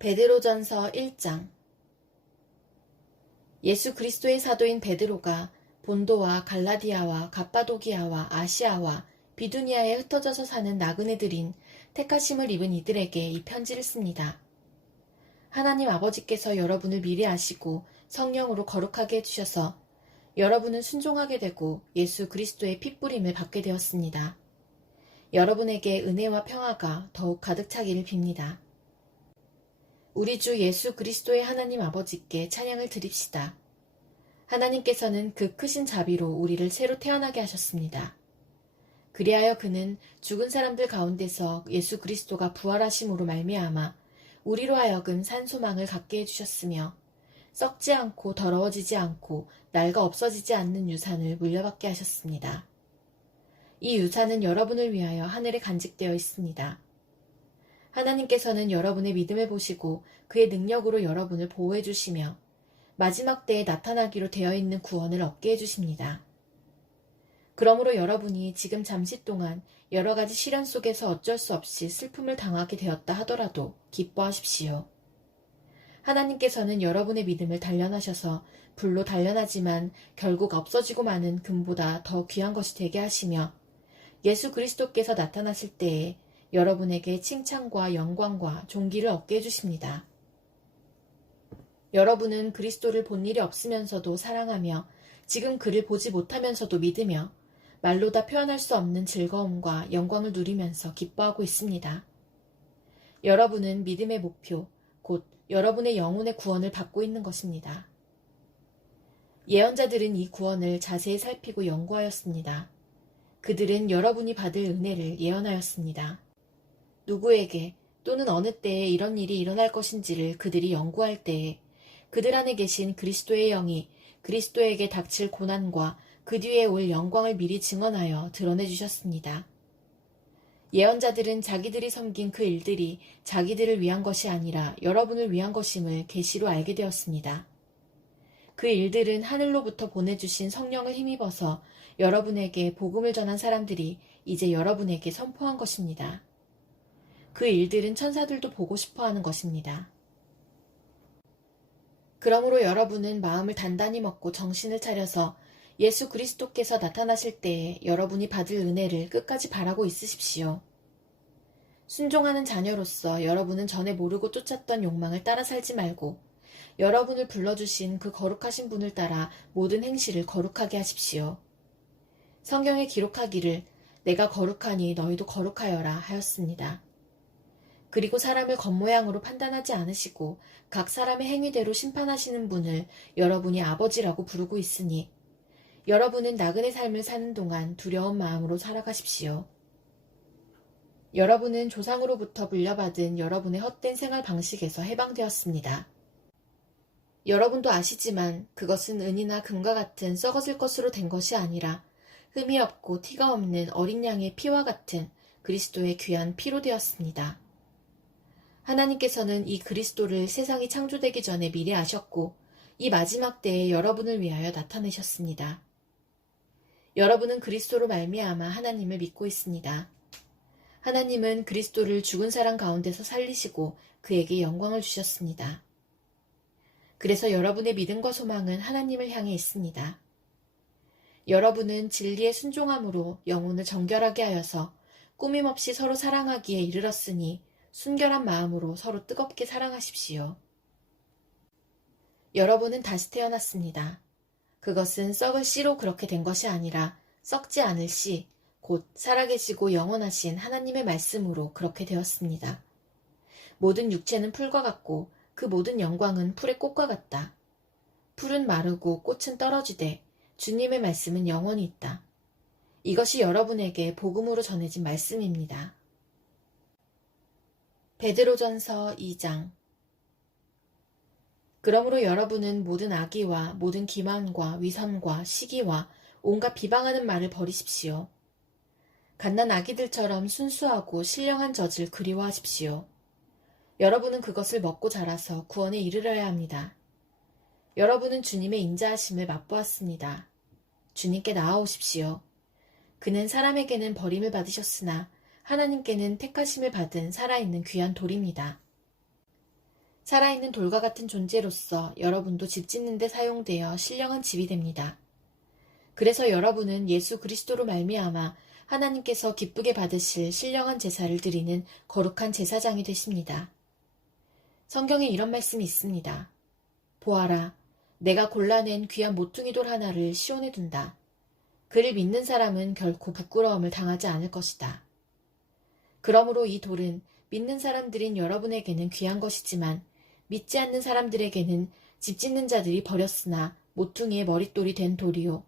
베드로전서 1장. 예수 그리스도의 사도인 베드로가 본도와 갈라디아와 갑바도기아와 아시아와 비두니아에 흩어져서 사는 나그네들인 택하심을 입은 이들에게 이 편지를 씁니다. 하나님 아버지께서 여러분을 미리 아시고 성령으로 거룩하게 해주셔서 여러분은 순종하게 되고 예수 그리스도의 핏부림을 받게 되었습니다. 여러분에게 은혜와 평화가 더욱 가득 차기를 빕니다. 우리 주 예수 그리스도의 하나님 아버지께 찬양을 드립시다. 하나님께서는 그 크신 자비로 우리를 새로 태어나게 하셨습니다. 그리하여 그는 죽은 사람들 가운데서 예수 그리스도가 부활하심으로 말미암아 우리로 하여금 산 소망을 갖게 해주셨으며 썩지 않고 더러워지지 않고 낡아 없어지지 않는 유산을 물려받게 하셨습니다. 이 유산은 여러분을 위하여 하늘에 간직되어 있습니다. 하나님께서는 여러분의 믿음을 보시고 그의 능력으로 여러분을 보호해 주시며 마지막 때에 나타나기로 되어 있는 구원을 얻게 해주십니다. 그러므로 여러분이 지금 잠시 동안 여러 가지 시련 속에서 어쩔 수 없이 슬픔을 당하게 되었다 하더라도 기뻐하십시오. 하나님께서는 여러분의 믿음을 단련하셔서 불로 단련하지만 결국 없어지고 마는 금보다 더 귀한 것이 되게 하시며 예수 그리스도께서 나타나실 때에 여러분에게 칭찬과 영광과 존귀를 얻게 해주십니다. 여러분은 그리스도를 본 일이 없으면서도 사랑하며 지금 그를 보지 못하면서도 믿으며 말로 다 표현할 수 없는 즐거움과 영광을 누리면서 기뻐하고 있습니다. 여러분은 믿음의 목표, 곧 여러분의 영혼의 구원을 받고 있는 것입니다. 예언자들은 이 구원을 자세히 살피고 연구하였습니다. 그들은 여러분이 받을 은혜를 예언하였습니다. 누구에게 또는 어느 때에 이런 일이 일어날 것인지를 그들이 연구할 때에 그들 안에 계신 그리스도의 영이 그리스도에게 닥칠 고난과 그 뒤에 올 영광을 미리 증언하여 드러내 주셨습니다. 예언자들은 자기들이 섬긴 그 일들이 자기들을 위한 것이 아니라 여러분을 위한 것임을 계시로 알게 되었습니다. 그 일들은 하늘로부터 보내주신 성령을 힘입어서 여러분에게 복음을 전한 사람들이 이제 여러분에게 선포한 것입니다. 그 일들은 천사들도 보고 싶어 하는 것입니다. 그러므로 여러분은 마음을 단단히 먹고 정신을 차려서 예수 그리스도께서 나타나실 때에 여러분이 받을 은혜를 끝까지 바라고 있으십시오. 순종하는 자녀로서 여러분은 전에 모르고 쫓았던 욕망을 따라 살지 말고 여러분을 불러주신 그 거룩하신 분을 따라 모든 행실을 거룩하게 하십시오. 성경에 기록하기를 내가 거룩하니 너희도 거룩하여라 하였습니다. 그리고 사람을 겉모양으로 판단하지 않으시고 각 사람의 행위대로 심판하시는 분을 여러분이 아버지라고 부르고 있으니 여러분은 나그네 삶을 사는 동안 두려운 마음으로 살아가십시오. 여러분은 조상으로부터 물려받은 여러분의 헛된 생활 방식에서 해방되었습니다. 여러분도 아시지만 그것은 은이나 금과 같은 썩어질 것으로 된 것이 아니라 흠이 없고 티가 없는 어린 양의 피와 같은 그리스도의 귀한 피로 되었습니다. 하나님께서는 이 그리스도를 세상이 창조되기 전에 미리 아셨고 이 마지막 때에 여러분을 위하여 나타내셨습니다. 여러분은 그리스도로 말미암아 하나님을 믿고 있습니다. 하나님은 그리스도를 죽은 사람 가운데서 살리시고 그에게 영광을 주셨습니다. 그래서 여러분의 믿음과 소망은 하나님을 향해 있습니다. 여러분은 진리의 순종함으로 영혼을 정결하게 하여서 꾸밈없이 서로 사랑하기에 이르렀으니 순결한 마음으로 서로 뜨겁게 사랑하십시오. 여러분은 다시 태어났습니다. 그것은 썩을 씨로 그렇게 된 것이 아니라 썩지 않을 씨, 곧 살아계시고 영원하신 하나님의 말씀으로 그렇게 되었습니다. 모든 육체는 풀과 같고 그 모든 영광은 풀의 꽃과 같다. 풀은 마르고 꽃은 떨어지되 주님의 말씀은 영원히 있다. 이것이 여러분에게 복음으로 전해진 말씀입니다. 베드로전서 2장. 그러므로 여러분은 모든 악의와 모든 기만과 위선과 시기와 온갖 비방하는 말을 버리십시오. 갓난 아기들처럼 순수하고 신령한 젖을 그리워하십시오. 여러분은 그것을 먹고 자라서 구원에 이르러야 합니다. 여러분은 주님의 인자하심을 맛보았습니다. 주님께 나아오십시오. 그는 사람에게는 버림을 받으셨으나 하나님께는 택하심을 받은 살아있는 귀한 돌입니다. 살아있는 돌과 같은 존재로서 여러분도 집 짓는 데 사용되어 신령한 집이 됩니다. 그래서 여러분은 예수 그리스도로 말미암아 하나님께서 기쁘게 받으실 신령한 제사를 드리는 거룩한 제사장이 되십니다. 성경에 이런 말씀이 있습니다. 보아라, 내가 골라낸 귀한 모퉁이 돌 하나를 시온에 둔다. 그를 믿는 사람은 결코 부끄러움을 당하지 않을 것이다. 그러므로 이 돌은 믿는 사람들인 여러분에게는 귀한 것이지만 믿지 않는 사람들에게는 집 짓는 자들이 버렸으나 모퉁이의 머릿돌이 된 돌이요.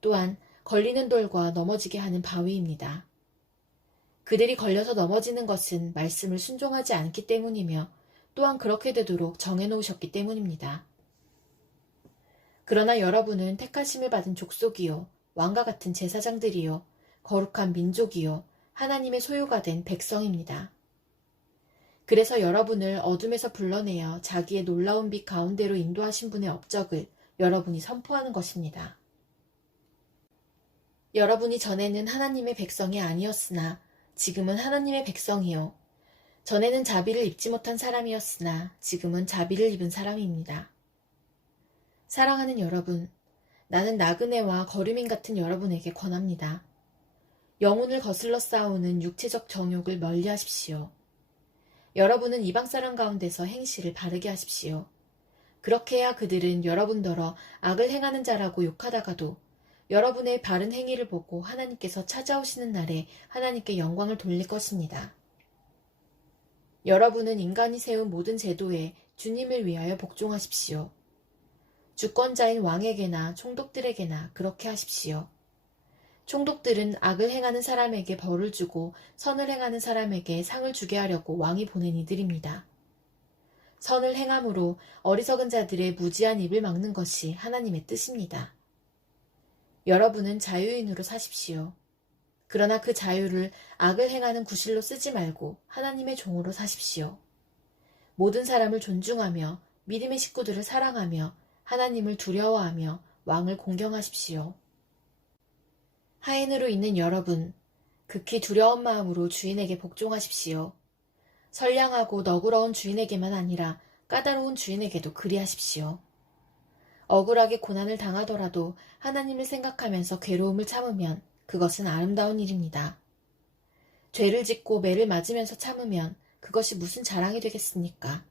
또한 걸리는 돌과 넘어지게 하는 바위입니다. 그들이 걸려서 넘어지는 것은 말씀을 순종하지 않기 때문이며 또한 그렇게 되도록 정해놓으셨기 때문입니다. 그러나 여러분은 택하심을 받은 족속이요, 왕과 같은 제사장들이요, 거룩한 민족이요, 하나님의 소유가 된 백성입니다. 그래서 여러분을 어둠에서 불러내어 자기의 놀라운 빛 가운데로 인도하신 분의 업적을 여러분이 선포하는 것입니다. 여러분이 전에는 하나님의 백성이 아니었으나 지금은 하나님의 백성이요. 전에는 자비를 입지 못한 사람이었으나 지금은 자비를 입은 사람입니다. 사랑하는 여러분, 나는 나그네와 거류민 같은 여러분에게 권합니다. 영혼을 거슬러 싸우는 육체적 정욕을 멀리하십시오. 여러분은 이방 사람 가운데서 행실을 바르게 하십시오. 그렇게 해야 그들은 여러분더러 악을 행하는 자라고 욕하다가도 여러분의 바른 행위를 보고 하나님께서 찾아오시는 날에 하나님께 영광을 돌릴 것입니다. 여러분은 인간이 세운 모든 제도에 주님을 위하여 복종하십시오. 주권자인 왕에게나 총독들에게나 그렇게 하십시오. 총독들은 악을 행하는 사람에게 벌을 주고 선을 행하는 사람에게 상을 주게 하려고 왕이 보낸 이들입니다. 선을 행함으로 어리석은 자들의 무지한 입을 막는 것이 하나님의 뜻입니다. 여러분은 자유인으로 사십시오. 그러나 그 자유를 악을 행하는 구실로 쓰지 말고 하나님의 종으로 사십시오. 모든 사람을 존중하며 믿음의 식구들을 사랑하며 하나님을 두려워하며 왕을 공경하십시오. 하인으로 있는 여러분, 극히 두려운 마음으로 주인에게 복종하십시오. 선량하고 너그러운 주인에게만 아니라 까다로운 주인에게도 그리하십시오. 억울하게 고난을 당하더라도 하나님을 생각하면서 괴로움을 참으면 그것은 아름다운 일입니다. 죄를 짓고 매를 맞으면서 참으면 그것이 무슨 자랑이 되겠습니까?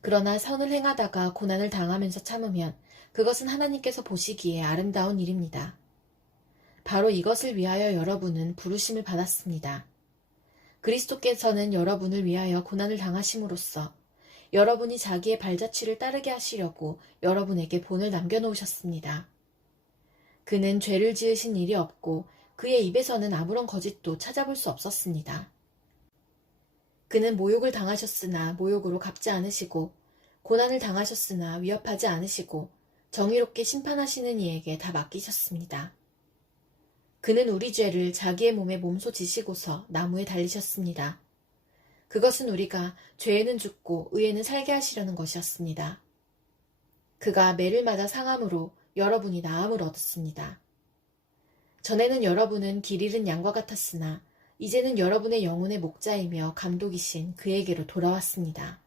그러나 선을 행하다가 고난을 당하면서 참으면 그것은 하나님께서 보시기에 아름다운 일입니다. 바로 이것을 위하여 여러분은 부르심을 받았습니다. 그리스도께서는 여러분을 위하여 고난을 당하심으로써 여러분이 자기의 발자취를 따르게 하시려고 여러분에게 본을 남겨놓으셨습니다. 그는 죄를 지으신 일이 없고 그의 입에서는 아무런 거짓도 찾아볼 수 없었습니다. 그는 모욕을 당하셨으나 모욕으로 갚지 않으시고 고난을 당하셨으나 위협하지 않으시고 정의롭게 심판하시는 이에게 다 맡기셨습니다. 그는 우리 죄를 자기의 몸에 몸소 지시고서 나무에 달리셨습니다. 그것은 우리가 죄에는 죽고 의에는 살게 하시려는 것이었습니다. 그가 매를 맞아 상함으로 여러분이 나음을 얻었습니다. 전에는 여러분은 길 잃은 양과 같았으나 이제는 여러분의 영혼의 목자이며 감독이신 그에게로 돌아왔습니다.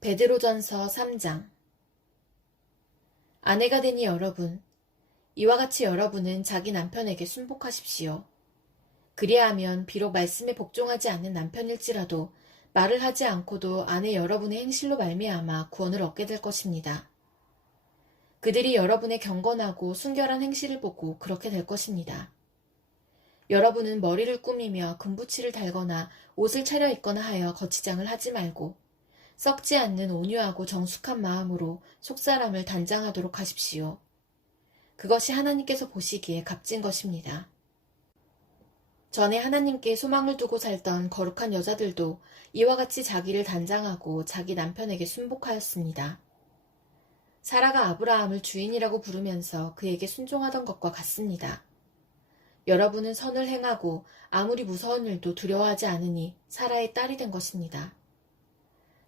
베드로전서 3장. 아내가 되니 여러분, 이와 같이 여러분은 자기 남편에게 순복하십시오. 그리하면 비록 말씀에 복종하지 않는 남편일지라도 말을 하지 않고도 아내 여러분의 행실로 말미암아 구원을 얻게 될 것입니다. 그들이 여러분의 경건하고 순결한 행실을 보고 그렇게 될 것입니다. 여러분은 머리를 꾸미며 금붙이를 달거나 옷을 차려입거나 하여 거치장을 하지 말고 썩지 않는 온유하고 정숙한 마음으로 속사람을 단장하도록 하십시오. 그것이 하나님께서 보시기에 값진 것입니다. 전에 하나님께 소망을 두고 살던 거룩한 여자들도 이와 같이 자기를 단장하고 자기 남편에게 순복하였습니다. 사라가 아브라함을 주인이라고 부르면서 그에게 순종하던 것과 같습니다. 여러분은 선을 행하고 아무리 무서운 일도 두려워하지 않으니 사라의 딸이 된 것입니다.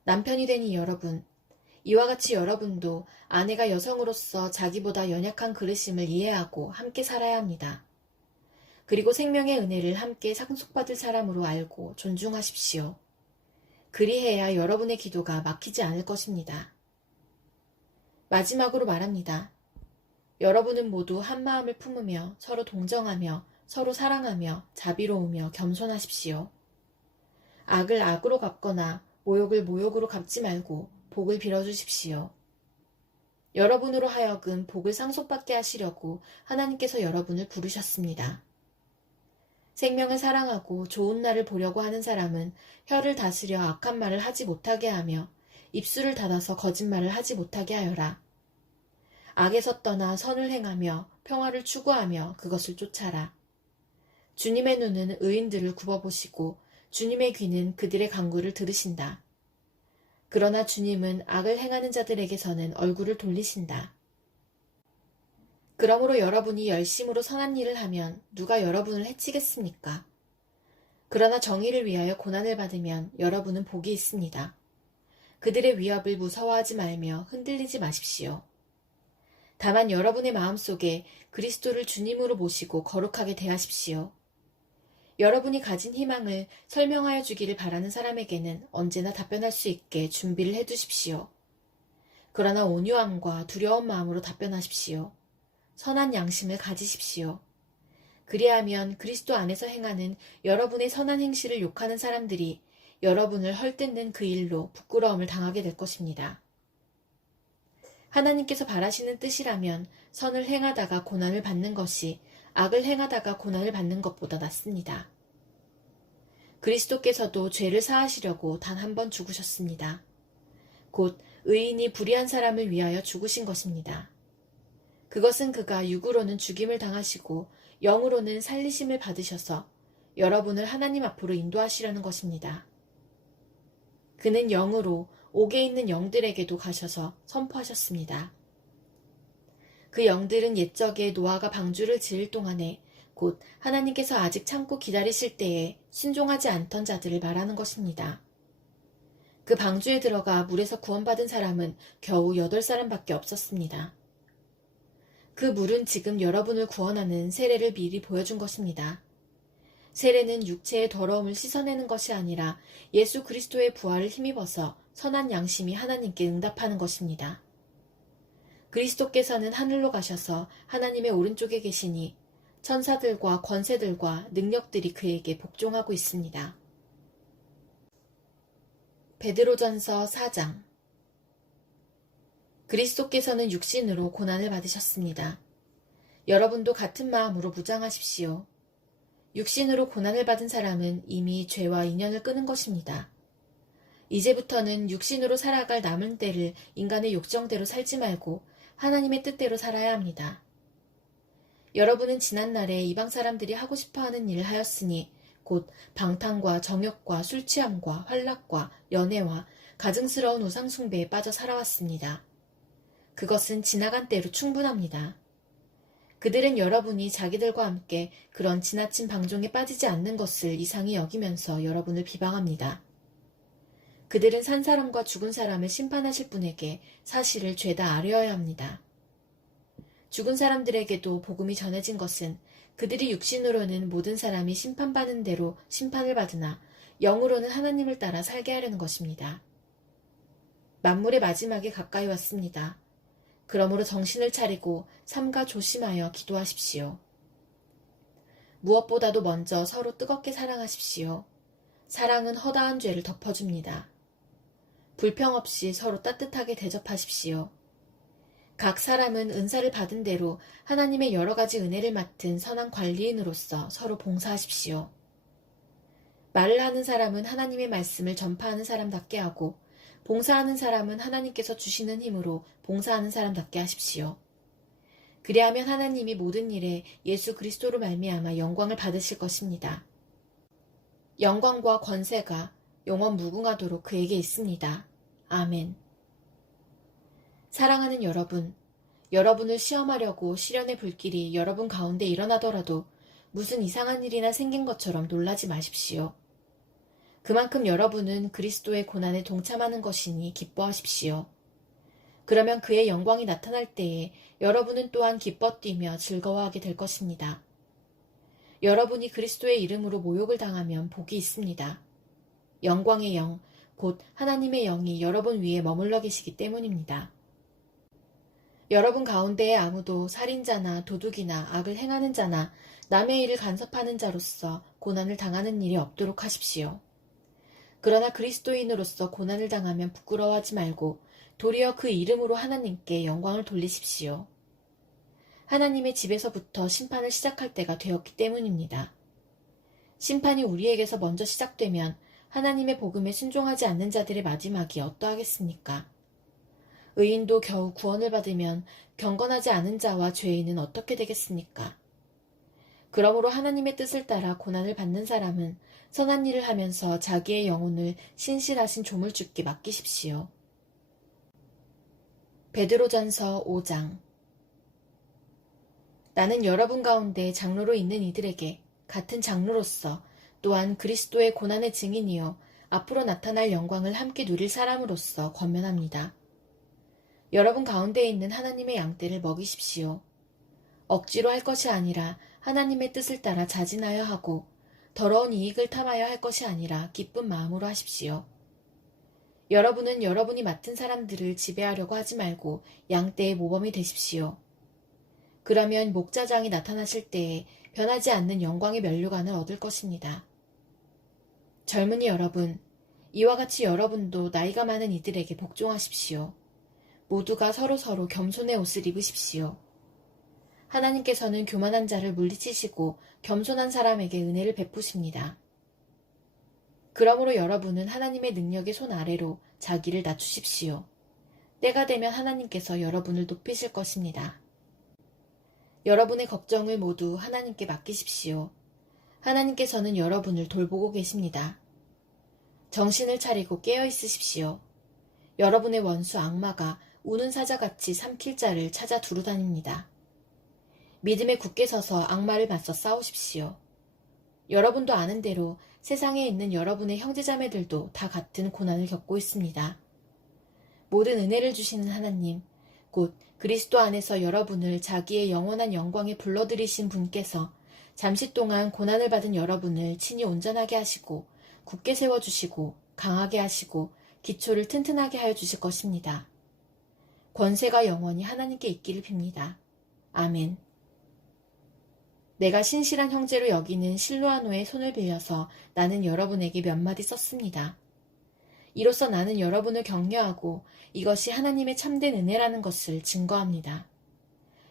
남편이 되니 여러분, 이와 같이 여러분도 아내가 여성으로서 자기보다 연약한 그릇임을 이해하고 함께 살아야 합니다. 그리고 생명의 은혜를 함께 상속받을 사람으로 알고 존중하십시오. 그리해야 여러분의 기도가 막히지 않을 것입니다. 마지막으로 말합니다. 여러분은 모두 한 마음을 품으며 서로 동정하며 서로 사랑하며 자비로우며 겸손하십시오. 악을 악으로 갚거나 모욕을 모욕으로 갚지 말고 복을 빌어주십시오. 여러분으로 하여금 복을 상속받게 하시려고 하나님께서 여러분을 부르셨습니다. 생명을 사랑하고 좋은 날을 보려고 하는 사람은 혀를 다스려 악한 말을 하지 못하게 하며 입술을 닫아서 거짓말을 하지 못하게 하여라. 악에서 떠나 선을 행하며 평화를 추구하며 그것을 쫓아라. 주님의 눈은 의인들을 굽어보시고 주님의 귀는 그들의 간구를 들으신다. 그러나 주님은 악을 행하는 자들에게서는 얼굴을 돌리신다. 그러므로 여러분이 열심으로 선한 일을 하면 누가 여러분을 해치겠습니까? 그러나 정의를 위하여 고난을 받으면 여러분은 복이 있습니다. 그들의 위협을 무서워하지 말며 흔들리지 마십시오. 다만 여러분의 마음속에 그리스도를 주님으로 모시고 거룩하게 대하십시오. 여러분이 가진 희망을 설명하여 주기를 바라는 사람에게는 언제나 답변할 수 있게 준비를 해두십시오. 그러나 온유함과 두려운 마음으로 답변하십시오. 선한 양심을 가지십시오. 그리하면 그리스도 안에서 행하는 여러분의 선한 행실을 욕하는 사람들이 여러분을 헐뜯는 그 일로 부끄러움을 당하게 될 것입니다. 하나님께서 바라시는 뜻이라면 선을 행하다가 고난을 받는 것이 악을 행하다가 고난을 받는 것보다 낫습니다. 그리스도께서도 죄를 사하시려고 단 한 번 죽으셨습니다. 곧 의인이 불의한 사람을 위하여 죽으신 것입니다. 그것은 그가 육으로는 죽임을 당하시고 영으로는 살리심을 받으셔서 여러분을 하나님 앞으로 인도하시려는 것입니다. 그는 영으로 옥에 있는 영들에게도 가셔서 선포하셨습니다. 그 영들은 옛적에 노아가 방주를 지을 동안에 곧 하나님께서 아직 참고 기다리실 때에 순종하지 않던 자들을 말하는 것입니다. 그 방주에 들어가 물에서 구원받은 사람은 겨우 8사람밖에 없었습니다. 그 물은 지금 여러분을 구원하는 세례를 미리 보여준 것입니다. 세례는 육체의 더러움을 씻어내는 것이 아니라 예수 그리스도의 부활을 힘입어서 선한 양심이 하나님께 응답하는 것입니다. 그리스도께서는 하늘로 가셔서 하나님의 오른쪽에 계시니 천사들과 권세들과 능력들이 그에게 복종하고 있습니다. 베드로전서 4장. 그리스도께서는 육신으로 고난을 받으셨습니다. 여러분도 같은 마음으로 무장하십시오. 육신으로 고난을 받은 사람은 이미 죄와 인연을 끊은 것입니다. 이제부터는 육신으로 살아갈 남은 때를 인간의 욕정대로 살지 말고 하나님의 뜻대로 살아야 합니다. 여러분은 지난날에 이방 사람들이 하고 싶어하는 일을 하였으니 곧 방탕과 정욕과 술취함과 환락과 연애와 가증스러운 우상숭배에 빠져 살아왔습니다. 그것은 지나간 때로 충분합니다. 그들은 여러분이 자기들과 함께 그런 지나친 방종에 빠지지 않는 것을 이상히 여기면서 여러분을 비방합니다. 그들은 산 사람과 죽은 사람을 심판하실 분에게 사실을 죄다 아뢰어야 합니다. 죽은 사람들에게도 복음이 전해진 것은 그들이 육신으로는 모든 사람이 심판받는 대로 심판을 받으나 영으로는 하나님을 따라 살게 하려는 것입니다. 만물의 마지막에 가까이 왔습니다. 그러므로 정신을 차리고 삼가 조심하여 기도하십시오. 무엇보다도 먼저 서로 뜨겁게 사랑하십시오. 사랑은 허다한 죄를 덮어줍니다. 불평 없이 서로 따뜻하게 대접하십시오. 각 사람은 은사를 받은 대로 하나님의 여러 가지 은혜를 맡은 선한 관리인으로서 서로 봉사하십시오. 말을 하는 사람은 하나님의 말씀을 전파하는 사람답게 하고 봉사하는 사람은 하나님께서 주시는 힘으로 봉사하는 사람답게 하십시오. 그리하면 하나님이 모든 일에 예수 그리스도로 말미암아 영광을 받으실 것입니다. 영광과 권세가 영원 무궁하도록 그에게 있습니다. 아멘. 사랑하는 여러분, 여러분을 시험하려고 시련의 불길이 여러분 가운데 일어나더라도 무슨 이상한 일이나 생긴 것처럼 놀라지 마십시오. 그만큼 여러분은 그리스도의 고난에 동참하는 것이니 기뻐하십시오. 그러면 그의 영광이 나타날 때에 여러분은 또한 기뻐 뛰며 즐거워하게 될 것입니다. 여러분이 그리스도의 이름으로 모욕을 당하면 복이 있습니다. 영광의 영, 곧 하나님의 영이 여러분 위에 머물러 계시기 때문입니다. 여러분 가운데에 아무도 살인자나 도둑이나 악을 행하는 자나 남의 일을 간섭하는 자로서 고난을 당하는 일이 없도록 하십시오. 그러나 그리스도인으로서 고난을 당하면 부끄러워하지 말고 도리어 그 이름으로 하나님께 영광을 돌리십시오. 하나님의 집에서부터 심판을 시작할 때가 되었기 때문입니다. 심판이 우리에게서 먼저 시작되면 하나님의 복음에 순종하지 않는 자들의 마지막이 어떠하겠습니까? 의인도 겨우 구원을 받으면 경건하지 않은 자와 죄인은 어떻게 되겠습니까? 그러므로 하나님의 뜻을 따라 고난을 받는 사람은 선한 일을 하면서 자기의 영혼을 신실하신 조물주께 맡기십시오. 베드로전서 5장. 나는 여러분 가운데 장로로 있는 이들에게 같은 장로로서 또한 그리스도의 고난의 증인이요 앞으로 나타날 영광을 함께 누릴 사람으로서 권면합니다. 여러분 가운데 있는 하나님의 양떼를 먹이십시오. 억지로 할 것이 아니라 하나님의 뜻을 따라 자진하여 하고 더러운 이익을 탐하여 할 것이 아니라 기쁜 마음으로 하십시오. 여러분은 여러분이 맡은 사람들을 지배하려고 하지 말고 양떼의 모범이 되십시오. 그러면 목자장이 나타나실 때에 변하지 않는 영광의 면류관을 얻을 것입니다. 젊은이 여러분, 이와 같이 여러분도 나이가 많은 이들에게 복종하십시오. 모두가 서로서로 겸손의 옷을 입으십시오. 하나님께서는 교만한 자를 물리치시고 겸손한 사람에게 은혜를 베푸십니다. 그러므로 여러분은 하나님의 능력의 손 아래로 자기를 낮추십시오. 때가 되면 하나님께서 여러분을 높이실 것입니다. 여러분의 걱정을 모두 하나님께 맡기십시오. 하나님께서는 여러분을 돌보고 계십니다. 정신을 차리고 깨어 있으십시오. 여러분의 원수 악마가 우는 사자같이 삼킬 자를 찾아 두루다닙니다. 믿음에 굳게 서서 악마를 맞서 싸우십시오. 여러분도 아는 대로 세상에 있는 여러분의 형제자매들도 다 같은 고난을 겪고 있습니다. 모든 은혜를 주시는 하나님, 곧 그리스도 안에서 여러분을 자기의 영원한 영광에 불러들이신 분께서 잠시 동안 고난을 받은 여러분을 친히 온전하게 하시고 굳게 세워주시고 강하게 하시고 기초를 튼튼하게 하여 주실 것입니다. 권세가 영원히 하나님께 있기를 빕니다. 아멘. 내가 신실한 형제로 여기는 실로아노의 손을 빌려서 나는 여러분에게 몇 마디 썼습니다. 이로써 나는 여러분을 격려하고 이것이 하나님의 참된 은혜라는 것을 증거합니다.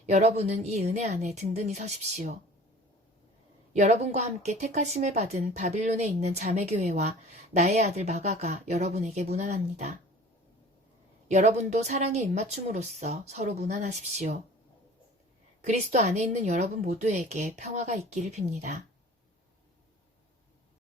여러분은 이 은혜 안에 든든히 서십시오. 여러분과 함께 택하심을 받은 바빌론에 있는 자매교회와 나의 아들 마가가 여러분에게 문안합니다. 여러분도 사랑의 입맞춤으로써 서로 문안하십시오. 그리스도 안에 있는 여러분 모두에게 평화가 있기를 빕니다.